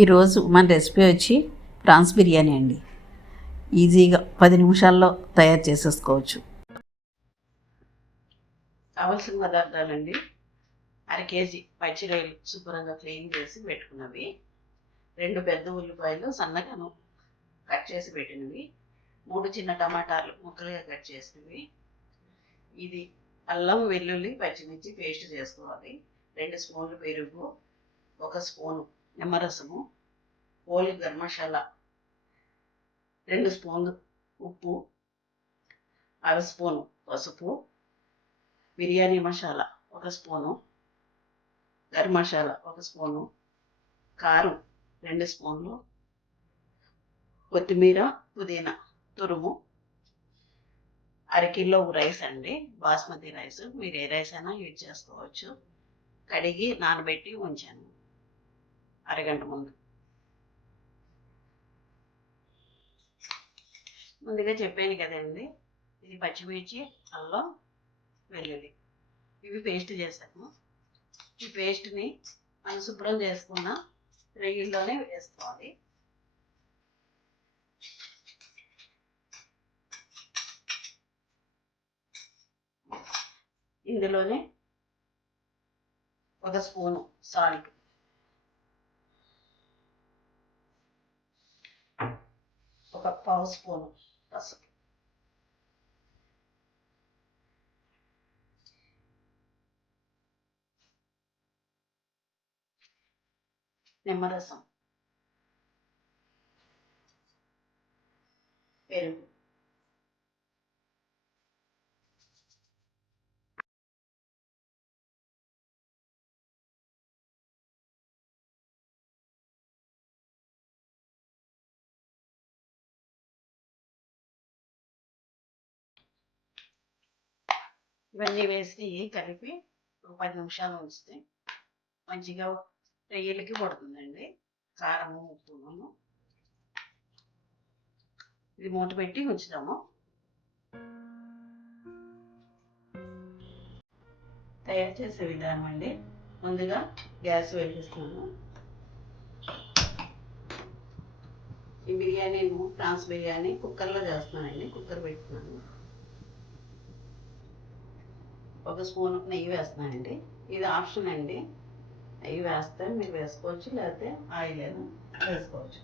ఈరోజు మన రెసిపీ వచ్చి ప్రాన్స్ బిర్యానీ అండి. ఈజీగా 10 నిమిషాల్లో తయారు చేసేసుకోవచ్చు. కావలసిన పదార్థాలండి: అర కేజీ పచ్చిరొయ్యలు శుభ్రంగా క్లీన్ చేసి పెట్టుకున్నవి, 2 పెద్ద ఉల్లిపాయలు సన్నగా కట్ చేసి పెట్టినవి, 3 చిన్న టమాటాలు ముక్కలుగా కట్ చేసినవి, ఇది అల్లం వెల్లుల్లి పచ్చిమిర్చి పేస్ట్ చేసుకోవాలి, 2 స్పూన్లు పెరుగు, 1 స్పూను నిమ్మరసము, హోల్ గరం మసాలా 2 స్పూన్లు ఉప్పు, అర స్పూను పసుపు, బిర్యానీ మసాలా 1 స్పూను, గరం మసాలా 1 స్పూను, కారం 2 స్పూన్లు, కొత్తిమీర పుదీనా తురుము, అరకిలో రైస్ అండి, బాస్మతి రైస్. మీరు ఏ రైస్ అయినా యూజ్ చేసుకోవచ్చు. కడిగి నానబెట్టి ఉంచాను అరగంట ముందు. ముందుగా చెప్పాను కదండి, ఇది పచ్చిమిర్చి, అల్లం వెల్లుల్లి ఇవి పేస్ట్ చేసాము. ఈ పేస్ట్ని మనం శుభ్రం చేసుకున్న రొయ్యల్లోనే వేసుకోవాలి. ఇందులోనే 1 స్పూను సాల్ట్, 1 పావు స్పూను పసుపు, నిమ్మరసం, పెరుగు, ఇవన్నీ వేసి కలిపి 10 నిమిషాలు ఉంచితే మంచిగా రొయ్యలకి పడుతుందండి కారము ఉప్పును. ఇది మూత పెట్టి ఉంచుతాము. తయారు చేసే విధానం అండి: ముందుగా గ్యాస్ వెలిగిస్తున్నాను. ఈ బిర్యానీ ప్రాన్స్ బిర్యానీ కుక్కర్లో చేస్తున్నానండి. కుక్కర్ పెట్టుకున్నాను. 1 స్పూన్ నెయ్యి వేస్తున్నానండి. ఇది ఆప్షన్ అండి, నెయ్యి వేస్తే మీరు వేసుకోవచ్చు, లేకపోతే ఆయిల్ అయినా వేసుకోవచ్చు.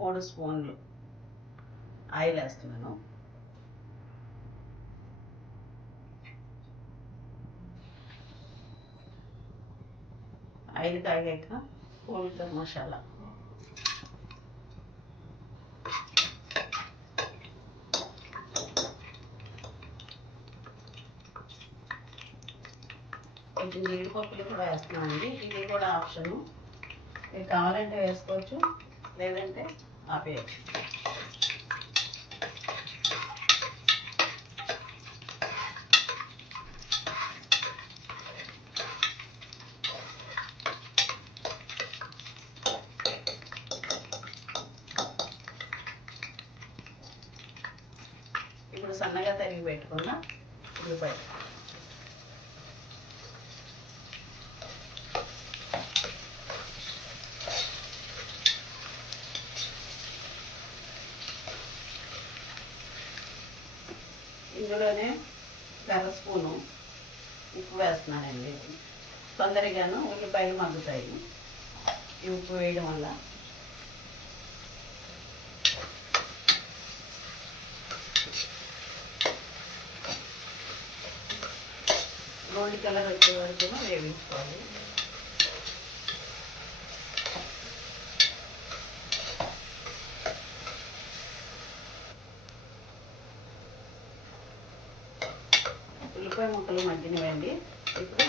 3 స్పూన్లు ఆయిల్ వేస్తున్నాను. ఆయిల్ కాగాక హోల్ గరం మసాలా, కొంచెం జీడిపప్పులు కూడా వేస్తున్నామండి. ఇది కూడా ఆప్షను, మీకు కావాలంటే వేసుకోవచ్చు, లేదంటే ఆపేయచ్చు. ఇప్పుడు సన్నగా తరిగి పెట్టుకున్న ఉల్లిపాయ, ఇందులోనే 1/2 స్పూను ఉప్పు వేస్తున్నానండి. తొందరగాను ఉల్లిపాయలు మగ్గుతాయి ఈ ఉప్పు వేయడం వల్ల. గోల్డ్ కలర్ వచ్చే వరకు వేయించుకోవాలి. ఉల్లిపాయ ముక్కలు మగ్గినవండి. ఇప్పుడు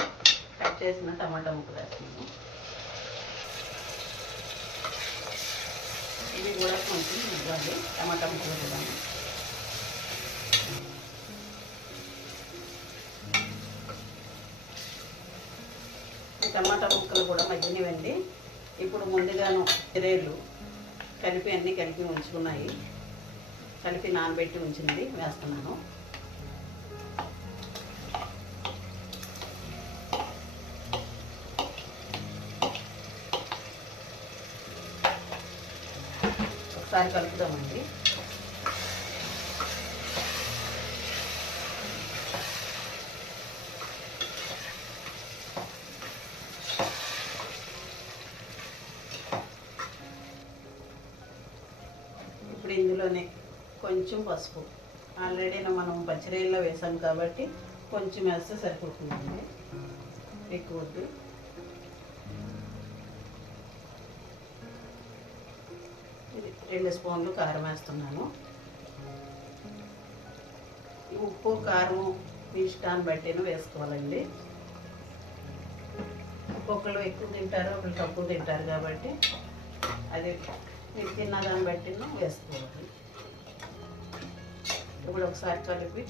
కట్ చేసిన టమాటా ముక్కలు వేస్తున్నాము. ఇవి కూడా కొంచెం మగ్గాలి, టమాటా ముక్కలు కూడా. టమాటా ముక్కలు కూడా మగ్గినవండి. ఇప్పుడు ముందుగాను ఎరేళ్ళు కలిపి అన్నీ కలిపి ఉంచుకున్నాయి, కలిపి నానబెట్టి ఉంచింది వేస్తున్నాను. ఒకసారి కలుపుదామండి. ఇప్పుడు ఇందులోనే కొంచెం పసుపు, ఆల్రెడీ మనం పచ్చిరొయ్యల్లో వేసాం కాబట్టి కొంచెం వేస్తే సరిపోతుందండి, ఎక్కువ వద్దు. ఇది 2 స్పూన్లు కారం వేస్తున్నాను. ఉప్పు కారం మీ ఇష్టాన్ని బట్టిను వేసుకోవాలండి. ఒక్కొక్కరు ఎక్కువ తింటారు, ఒకళ్ళు తక్కువ తింటారు కాబట్టి అది మీరు తిన్న దాన్ని బట్టి వేసుకోవాలి. ఇప్పుడు ఒకసారి కలిపి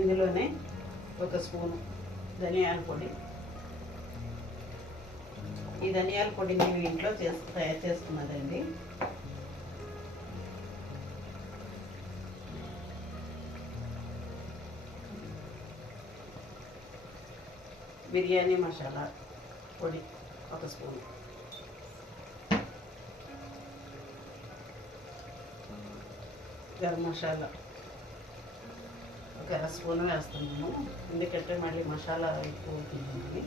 ఇందులోనే 1 స్పూను ధనియాల పొడి. ఈ ధనియాల పొడి నేను ఇంట్లో తయారు చేసుకున్నదండి. బిర్యానీ మసాలా పొడి 1 స్పూను. గరం మసాలా 1 స్పూన్ వేస్తున్నాను, ఎందుకంటే మళ్ళీ మసాలా ఎక్కువ తినండి.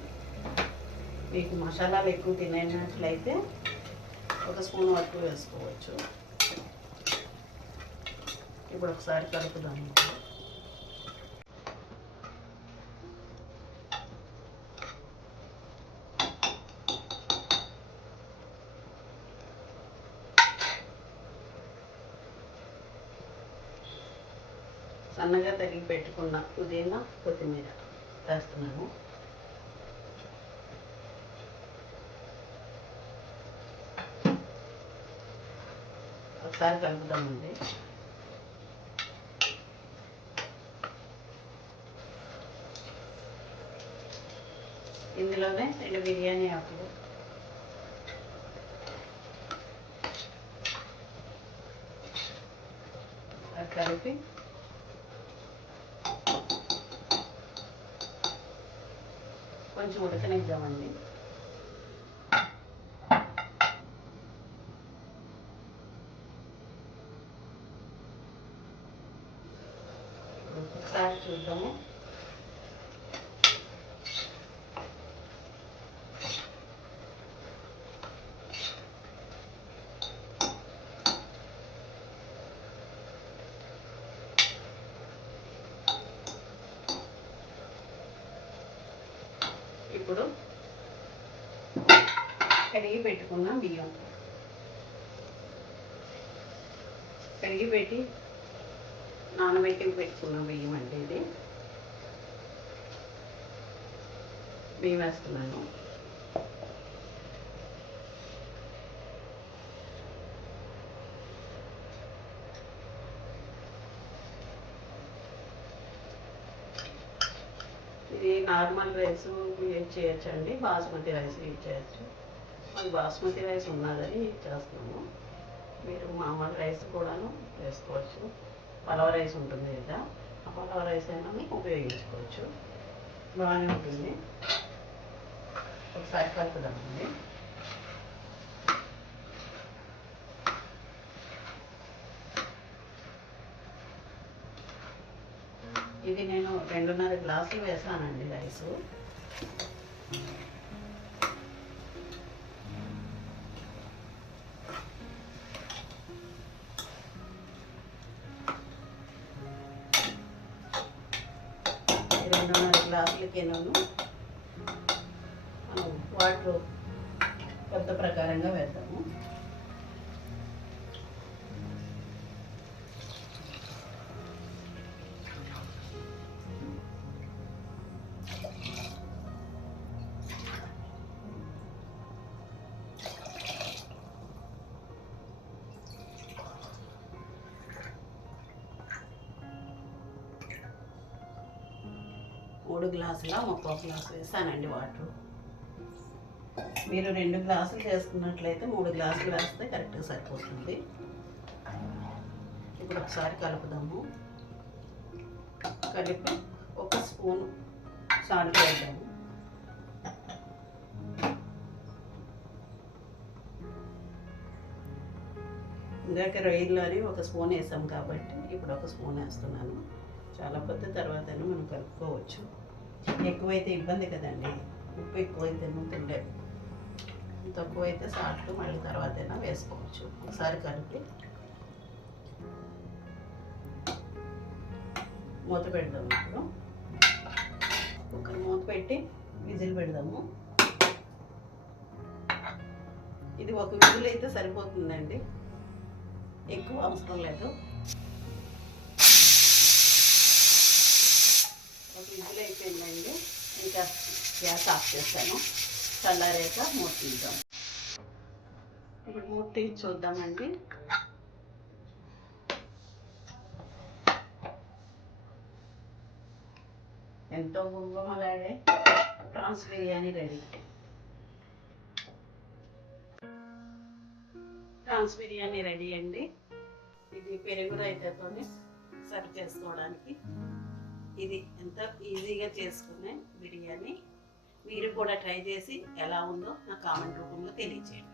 మీకు మసాలాలు ఎక్కువ తినేటట్లయితే 1 స్పూన్ వరకు వేసుకోవచ్చు. ఇప్పుడు ఒకసారి కలుపుదాము. సన్నగా తరిగి పెట్టుకున్న పుదీనా, కొత్తిమీర వేస్తున్నాను. ఒకసారి కలుపుదామండి. ఇందులోనే 2 బిర్యానీ ఆకులు, కలిపి కొంచెం ఉడకనిద్దామండి. ఒకసారి చూద్దాము. ఇప్పుడు కడిగి పెట్టుకున్న బియ్యం, నానబెట్టి పెట్టుకున్న బియ్యం అంటే ఇది బియ్యం వేస్తున్నాను. ఇది నార్మల్ రైస్ యూజ్ చేయొచ్చండి, బాస్మతి రైస్ యూజ్ చేయొచ్చు. అది బాస్మతి రైస్ ఉన్నదని చేస్తున్నాము. మీరు మామూలు రైస్ కూడాను వేసుకోవచ్చు. పలావ్ రైస్ ఉంటుంది కదా, ఆ పలావ్ రైస్ అయినా ఉపయోగించుకోవచ్చు, బాగానే ఉంటుంది. ఒకసారి కలుపుదామండి. ఇది నేను 2.5 గ్లాసులు వేసానండి రైసు. ఈ 2.5 గ్లాసులకి మనం వాటర్ కొత్త ప్రకారంగా వేద్దాము. మూడు గ్లాసుల 3/4 గ్లాసు వేసానండి వాటర్. మీరు 2 గ్లాసులు చేసుకున్నట్లయితే 3 గ్లాసులు వేస్తే కరెక్ట్గా సరిపోతుంది. ఇప్పుడు ఒకసారి కలుపుదాము. కలిపి 1 స్పూన్ సాల్ట్ వేద్దాము. ఇందాక రొయ్యల్లోని ఒక స్పూన్ వేసాం కాబట్టి ఇప్పుడు ఒక స్పూన్ వేస్తున్నాను. చాలా పొద్దు తర్వాత మనం కలుపుకోవచ్చు. ఎక్కువైతే ఇబ్బంది కదండి, ఉప్పు ఎక్కువైతే తినలేదు, తక్కువైతే సాల్ట్ మళ్ళీ తర్వాత అయినా వేసుకోవచ్చు. ఒకసారి కలిపి మూత పెడదాము. ఇప్పుడు కుక్కర్ మూత పెట్టి విజిల్ పెడదాము. ఇది ఒక విజిల్ అయితే సరిపోతుందండి, ఎక్కువ అవసరం లేదు. ఒక విజిల్ అయిపోయిందండి, ఇంకా గ్యాస్ ఆఫ్ చేస్తాను. చల్లారాక మూత తీద్దాం. ఇప్పుడు మూత తీసి చూద్దామండి. ఎంతో గుమ్మలాడే prawns biryani ready. Prawns biryani ready అండి. ఇది పెరుగు రైతాతోనే సర్వ్ చేసుకోవడానికి. ఇది ఎంత ఈజీగా చేసుకునే బిర్యానీ. మీరు కూడా ట్రై చేసి ఎలా ఉందో నా కామెంట్ రూపంలో తెలియజేయండి.